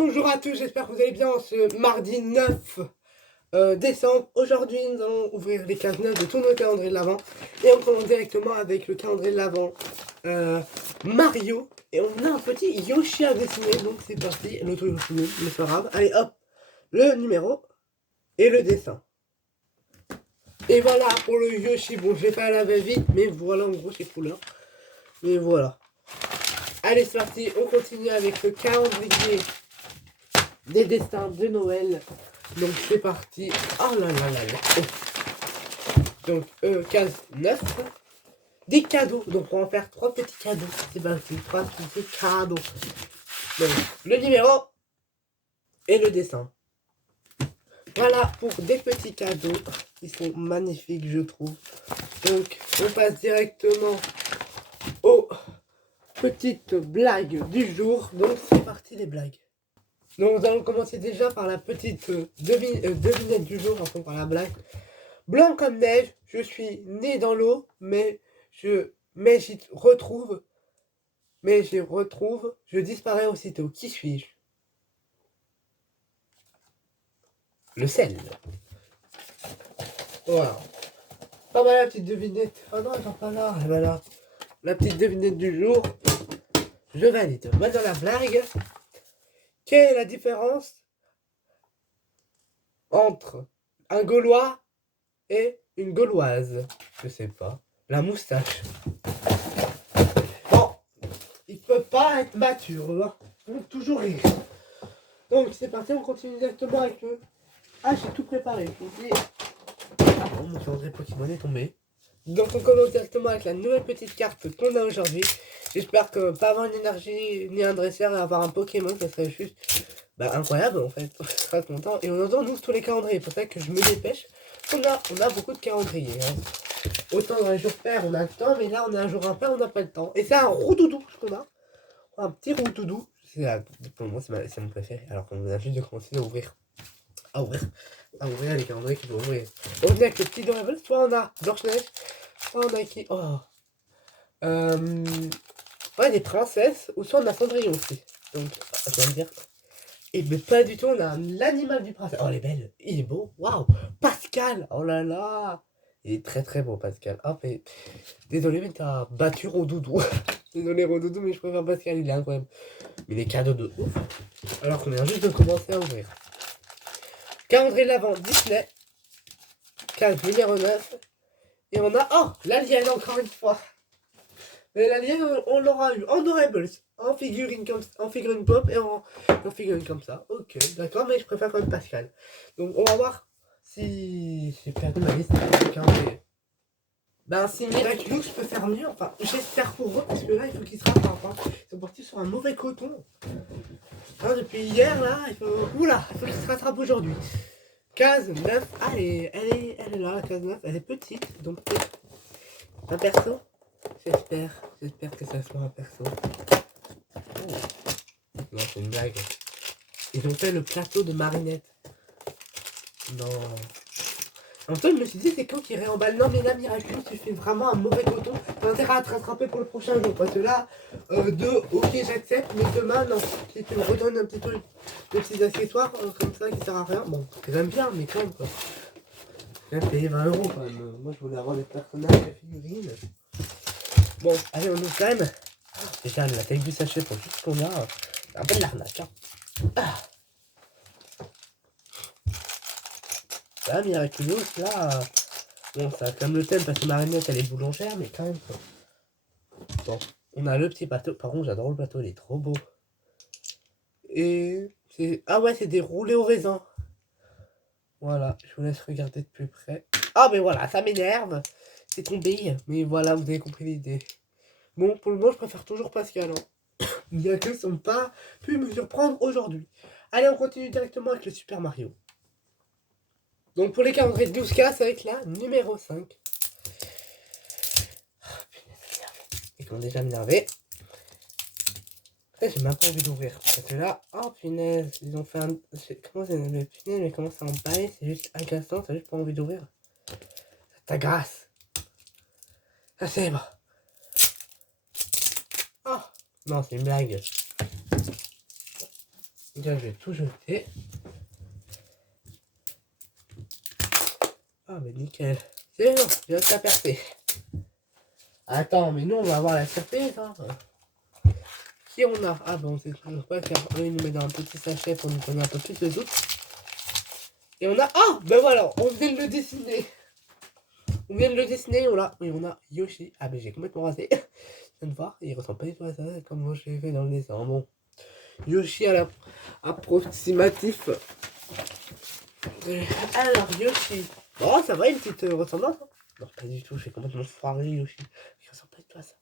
Bonjour à tous, j'espère que vous allez bien ce mardi 9 décembre. Aujourd'hui, nous allons ouvrir les cases neuves de tout notre calendrier de l'Avent. Et on commence directement avec le calendrier de l'Avent Mario. Et on a un petit Yoshi à dessiner, donc c'est parti. L'autre Yoshi, mais c'est pas grave. Allez hop, le numéro et le dessin. Et voilà pour le Yoshi. Bon, je vais pas laver vite, mais voilà en gros ses couleurs. Mais voilà. Allez, c'est parti, on continue avec le calendrier des destins de Noël. Donc c'est parti. Oh là là là là. Oh. Donc case 9. Des cadeaux. Donc on va en faire 3 petits cadeaux. C'est parti. 3 petits cadeaux. Donc le numéro et le dessin. Voilà pour des petits cadeaux qui sont magnifiques, je trouve. Donc on passe directement aux petites blagues du jour. Donc c'est parti les blagues. Donc nous allons commencer déjà par la petite devinette du jour, enfin par la blague. Blanc comme neige, je suis né dans l'eau, mais j'y retrouve, je disparais aussitôt. Qui suis-je? Le sel. Voilà. Pas mal la petite devinette. Ah non, elle va pas là. Elle va là. La petite devinette du jour. Je valide. Maintenant la blague. Quelle est la différence entre un Gaulois et une Gauloise? Je sais pas. La moustache. Bon, il peut pas être mature, hein. Donc toujours rire. Donc c'est parti, on continue directement avec le... Ah, j'ai tout préparé. Ah bon, mon calendrier Pokémon est tombé. Donc on commence directement avec la nouvelle petite carte qu'on a aujourd'hui. J'espère que pas avoir une énergie ni un dresseur et avoir un Pokémon, ça serait juste incroyable en fait. On sera content. Et on entend nous tous les calendriers. C'est pour ça que je me dépêche. On a beaucoup de calendriers. Hein. Autant dans les jours pairs on a le temps, mais là on a un jour impair, on n'a pas le temps. Et c'est un roudoudou ce qu'on a. Un petit roudoudou. Pour moi c'est mon préféré. Alors qu'on vient juste de commencer à ouvrir les calendriers qui vont ouvrir. On est avec le petit Dorable, soit on a Blanche-Neige, soit on a qui. Oh ouais, des princesses, ou soit on a Cendrillon aussi. Donc, je viens de dire. Et mais pas du tout, on a l'animal du prince. Oh, elle est belle, il est beau, waouh! Pascal, oh là là! Il est très très beau, Pascal. Ah, mais désolé, mais t'as battu Rodoudou. Désolé, Rodoudou, mais je préfère Pascal, il est incroyable. Mais les cadeaux de ouf. Alors qu'on vient juste de commencer à ouvrir. Calendrier de l'Avent Disney. Case numéro 9. Et on a... Oh, l'alien encore une fois. Mais l'alien, on l'aura eu en Dorables, en figurine pop et en figurine comme ça. Ok, d'accord, mais je préfère quand même Pascal. Donc on va voir si... J'ai perdu ma liste. Si Miraculous peut faire mieux, enfin j'espère pour eux, parce que là il faut qu'ils se rattrapent. Hein. Ils sont partis sur un mauvais coton. Hein, depuis hier là, il faut... Oula, il faut qu'ils se rattrapent aujourd'hui. Case 9, allez, elle est là, la case 9, elle est petite, donc un perso. J'espère que ça soit un perso. Oh. Non, c'est une blague. Ils ont fait le plateau de Marinette. Non. En même temps, je me suis dit, c'est quand qu'ils réemballent. Non, mais là, Miraculous, tu fais vraiment un mauvais coton. T'as intérêt à te rattraper pour le prochain jour. Parce que là, ok, j'accepte, mais demain, non. Si tu me redonnes un petit truc, de petits accessoires comme ça qui sert à rien. Bon, j'aime bien, mais quand même, quoi. J'ai payé 20 € quand même. Moi, je voulais avoir des personnages et figurines. Bon, allez, on ouvre quand même. Déjà, la taille du sachet pour tout ce qu'on a. C'est un peu de l'arnaque. Hein. Ah. Là, Miraculous, là. Bon, ça a quand même le thème parce que Marinette, elle est boulangère, mais quand même. Bon, on a le petit bateau. Par contre, j'adore le bateau, il est trop beau. Et c'est. Ah ouais, c'est des roulés au raisin. Voilà, je vous laisse regarder de plus près. Ah, mais voilà, ça m'énerve. C'est tombé. Mais voilà, vous avez compris l'idée. Bon, pour le moment, je préfère toujours Pascal. Hein. Bien que ça n'ont pas pu me surprendre aujourd'hui. Allez, on continue directement avec le Super Mario. Donc pour les calendriers de 12K, c'est avec la numéro 5. Oh, punaise, ils sont déjà énervés. Après, j'ai même pas envie d'ouvrir. Parce que là, oh punaise, ils ont fait un... Comment c'est le punaise, mais comment ça emballe? C'est juste agaçant, t'as juste pas envie d'ouvrir. Ça t'agace. Ça c'est bon. Oh, non, c'est une blague. Là, je vais tout jeter. Ah, mais nickel. C'est bon, je viens de la percer. Attends, mais nous, on va avoir la surprise, hein. Qui on a? Ah, bon, c'est toujours pas car eux, ils nous mettent dans un petit sachet pour nous donner un peu plus de doute. Et on a... Ah, ben voilà, on vient de le dessiner. On vient de le dessiner, on l'a. Oui, on a Yoshi. Ah, mais j'ai complètement raté. Je viens de voir, il ressemble pas du tout à ça, comme moi je l'ai fait dans le dessin. Bon. Yoshi à l'approximatif. Alors, Yoshi. Oh, ça va, une petite ressemblance. Hein. Non, pas du tout, j'ai complètement foiré Yoshi. Il ressemble pas du tout à ça.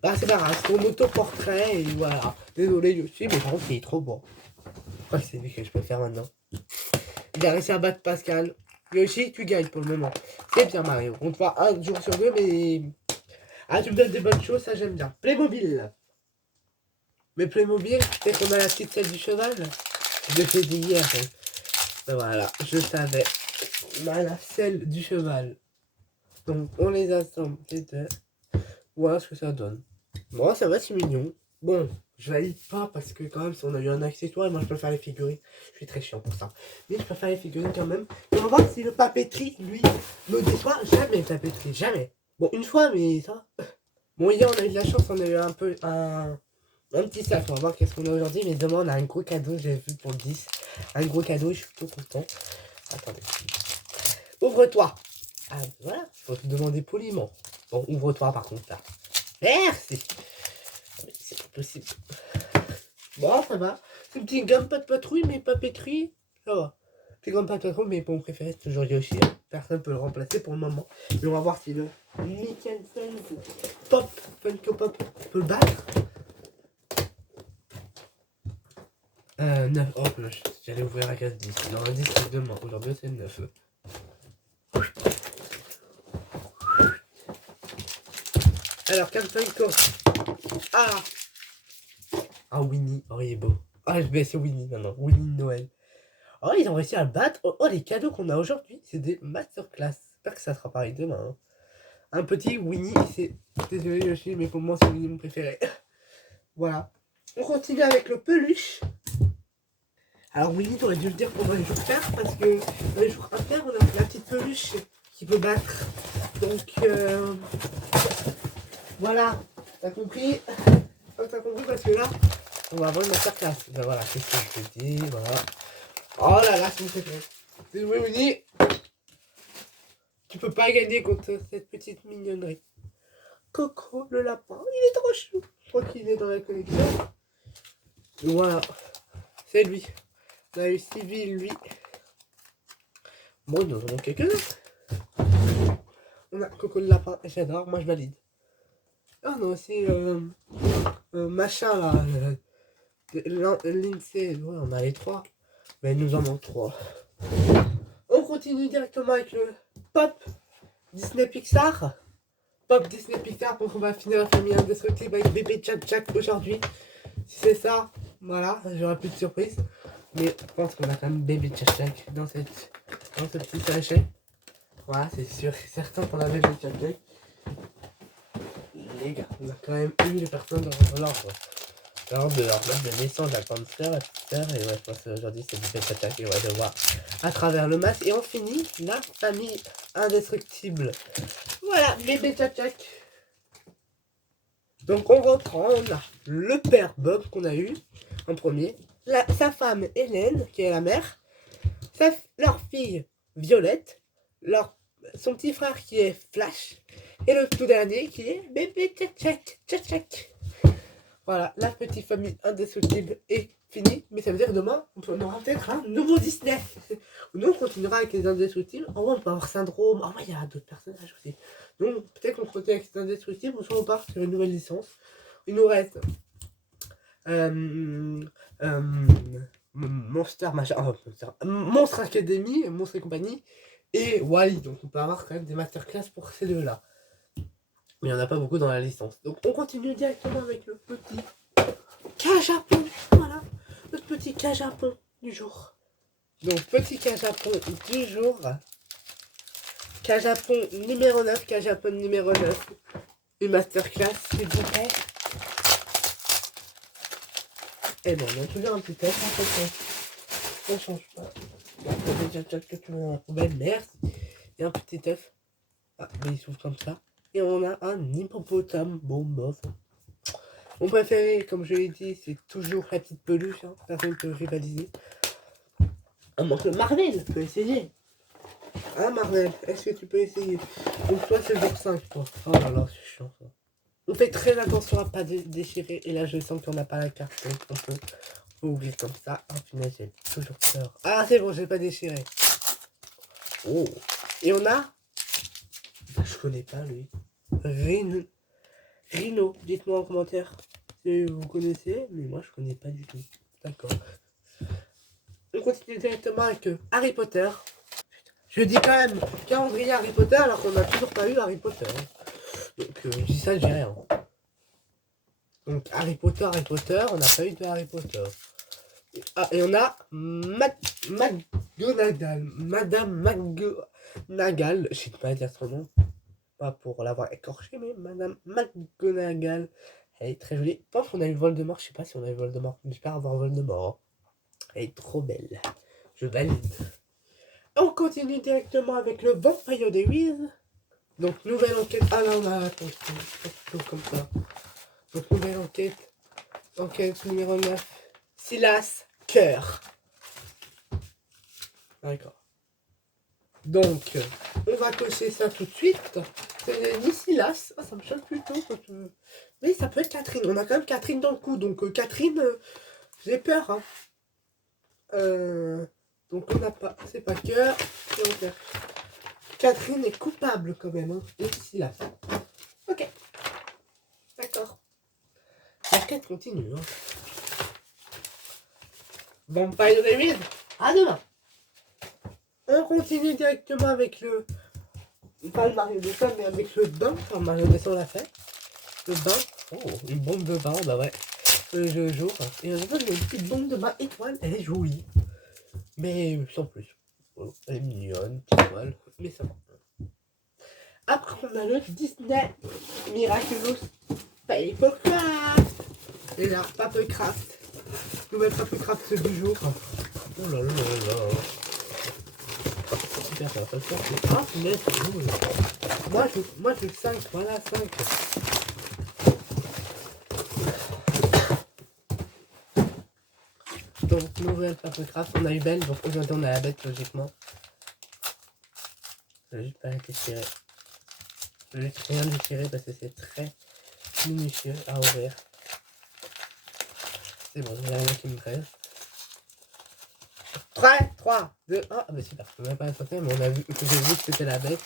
Bah, c'est pas grave, c'est ton autoportrait et voilà. Désolé, Yoshi, mais par contre, il est trop beau. Oh, c'est lui que je peux faire maintenant. Il a réussi à battre Pascal. Yoshi, tu gagnes pour le moment. C'est bien, Mario. On te voit un jour sur deux, mais. Ah, tu me donnes des bonnes choses, ça j'aime bien. Playmobil. Mais Playmobil, tu sais qu'on a la petite tête du cheval. Je l'ai fait d'hier. Ben voilà, je savais. On a la selle du cheval. Donc, on les assemble, les deux. Voilà ce que ça donne. Bon, ça va, c'est mignon. Bon, je valide pas parce que quand même, si on a eu un accessoire, et moi je peux faire les figurines. Je suis très chiant pour ça. Mais je peux faire les figurines quand même. Et on va voir si le papeterie, lui, me déçoit. Jamais le papeterie, jamais. Bon, une fois, mais ça. Bon, hier, on a eu de la chance, on a eu un peu un petit sac. On va voir qu'est-ce qu'on a aujourd'hui. Mais demain, on a un gros cadeau, j'ai vu pour le 10. Un gros cadeau, je suis plutôt content. Attendez. Ouvre-toi. Ah, voilà, faut te demander poliment. Bon, ouvre-toi par contre, là. Merci. Mais c'est pas possible. Bon, ça va. C'est une petite gamme pas de patrouille, mais papeterie, ça va. Petite gamme pas de patrouille, mais mon préféré, c'est toujours Yoshi. Hein. Personne ne peut le remplacer pour le moment. Mais on va voir si le Mickey Pop, Funko Pop, peut le battre. 9. Oh, j'allais ouvrir la case 10. Non, 10 c'est demain. Aujourd'hui, c'est 9. Alors, Funko. Ah! Ah, Winnie. Oh, il est beau. Ah, je vais c'est Winnie maintenant. Winnie de Noël. Oh, ils ont réussi à le battre. Oh, les cadeaux qu'on a aujourd'hui, c'est des masterclass. J'espère que ça sera pareil demain. Hein. Un petit Winnie. C'est... Désolé, Yoshi, mais pour moi, c'est Winnie mon préféré. Voilà. On continue avec le peluche. Alors Winnie, t'aurais dû le dire pendant les jours faire parce que dans les jours à faire, on a la petite peluche qui peut battre. Donc voilà, t'as compris? T'as compris parce que là, on va avoir une masterclass. Ben voilà, c'est ce que je te dis, voilà. Oh là là, c'est mon préféré. Désolé Winnie, tu peux pas gagner contre cette petite mignonnerie. Coco le lapin, il est trop chou. Je crois qu'il est dans la collection. Voilà, c'est lui. On a eu Civil, lui. Bon, nous en avons quelques-uns. On a Coco le lapin, j'adore, moi je valide. Ah non, c'est machin là. L'INSEE, ouais, on a les 3. Mais il nous en manque 3. On continue directement avec le Pop Disney Pixar. Pop Disney Pixar, donc on va finir la famille indestructible avec bébé Tchak Tchak aujourd'hui. Si c'est ça, voilà, j'aurai plus de surprise. Mais je pense qu'on a quand même bébé Tchak Tchak dans ce petit sachet. Voilà, c'est sûr, certain qu'on a bébé Tchak Tchak. Les gars, on a quand même eu les personnes dans l'ordre. Lors de leur date de naissance, la grande sœur, la petite sœur, et ouais, je pense qu'aujourd'hui c'est bébé Tchak Tchak et on va devoir à travers le masque. Et on finit la famille indestructible. Voilà, bébé Tchak Tchak. Donc on reprend, on a le père Bob qu'on a eu en premier, sa femme Hélène qui est la mère, leur fille Violette, son petit frère qui est Flash, et le tout dernier qui est bébé Tchak Tchak, Tchak Tchak. Voilà, la petite famille indestructible est finie, mais ça veut dire que demain on aura peut-être un nouveau Disney. Nous on continuera avec les indestructibles, en vrai on peut avoir Syndrome, en vrai il y a d'autres personnages aussi. Donc peut-être qu'on continue avec les indestructibles, ou soit on part sur une nouvelle licence. Il nous reste Monster machin, Monstre Academy, Monstre et compagnie, et Wally. Donc on peut avoir quand même des masterclass pour ces deux-là. Mais il n'y en a pas beaucoup dans la licence. Donc on continue directement avec le petit K-Japon. Voilà, notre petit K-Japon du jour. Donc petit K-Japon du jour. K-Japon numéro 9, K-Japon numéro 9. Une masterclass, s'il vous plaît. Et bon, on a toujours un petit test, en fait, ça change pas. Déjà, que tu mets dans la poubelle, merci. Et un petit œuf. Ah, mais il s'ouvre comme ça. Et on a un hippopotame. Bon, bof. Mon préféré, comme je l'ai dit, c'est toujours la petite peluche. Hein. Personne ne peut rivaliser. À moins que Marvel peut essayer. Ah, Marvel, est-ce que tu peux essayer? Donc, toi, c'est le jour 5, toi. Oh là là, c'est chiant, ça. On fait très attention à pas déchirer. Et là, je sens qu'on n'a pas la carte. Donc, on peut ouvrir comme ça. Oh, punaise, j'ai toujours peur. Ah, c'est bon, j'ai pas déchiré. Oh. Et on a... Je connais pas, lui. Rhino, dites-moi en commentaire si vous connaissez, mais moi je connais pas du tout. D'accord. On continue directement avec Harry Potter. Je dis quand même calendrier Harry Potter alors qu'on n'a toujours pas eu Harry Potter. Donc je dis ça, je dis rien. Donc Harry Potter, on n'a pas eu de Harry Potter. Ah, et on a McGonagall. Madame McGonagall, je sais pas dire son nom. Pas pour l'avoir écorché, mais Madame McGonagall. Elle est très jolie. Je pense qu'on a eu Voldemort. Je sais pas si on a eu Voldemort. J'espère avoir Voldemort. Elle est trop belle. Je valide. On continue directement avec le Vampire Diaries. Donc, nouvelle enquête. Ah là, on a attention. Comme ça. Donc, nouvelle enquête. Enquête numéro 9. Silas Cœur. D'accord. Donc, on va cocher ça tout de suite. C'est ni Silas. Ah, ça me choque plutôt. Mais ça peut être Catherine. On a quand même Catherine dans le coup. Donc, Catherine, j'ai peur. Hein. Donc, on n'a pas. C'est pas Cœur. C'est Catherine est coupable quand même. Hein. Et Silas. Ok. D'accord. L'enquête continue. Hein. Vampire David. À demain. On continue directement avec le... Pas le Mario Dessin, mais avec le bain. Enfin, Mario Dessin l'a fait. Le bain. Oh, une bombe de bain, bah ouais. Le jour. Et on a une petite bombe de bain étoile. Elle est jolie. Mais sans plus. Oh, elle est mignonne, petite étoile. Mais ça va. Après, on a le Disney Miraculous Papercraft. Et là, Papercraft. Nouvelle Papercraft du jour. Oh là là là là. Super, ça va pas le faire. Ah, mais c'est cool. Moi, je 5. Voilà, 5. Donc, nouvelle Papercraft. On a eu Belle. Donc, aujourd'hui, on a la bête, logiquement. Je vais juste pas la déchirer. Je vais juste rien déchirer parce que c'est très minutieux à ouvrir. C'est bon, il y a rien qui me reste. 3, 2, 1. Ah, bah super, je peux même pas la sortir, mais on a vu que j'ai vu que c'était la bête.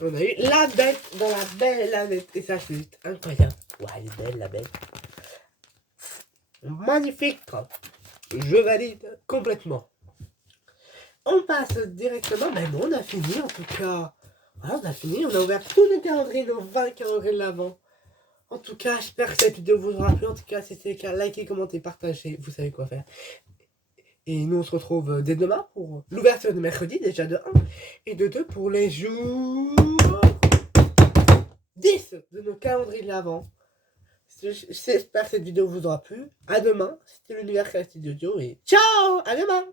On a eu la bête dans la belle la bête. Et ça, c'est juste incroyable. Ouais, elle est belle, la bête. Magnifique. Je valide complètement. On passe directement. Mais bon, on a fini en tout cas. Voilà, on a fini. On a ouvert tous les calendriers, nos 20 calendriers de l'avant. En tout cas, j'espère que cette vidéo vous aura plu. En tout cas, si c'est le cas, likez, commentez, partagez. Vous savez quoi faire. Et nous, on se retrouve dès demain pour l'ouverture de mercredi, déjà de 1. Et de 2 pour les jours 10 de nos calendriers de l'avant. J'espère que cette vidéo vous aura plu. À demain. C'était l'univers créatif d'audio et ciao! À demain!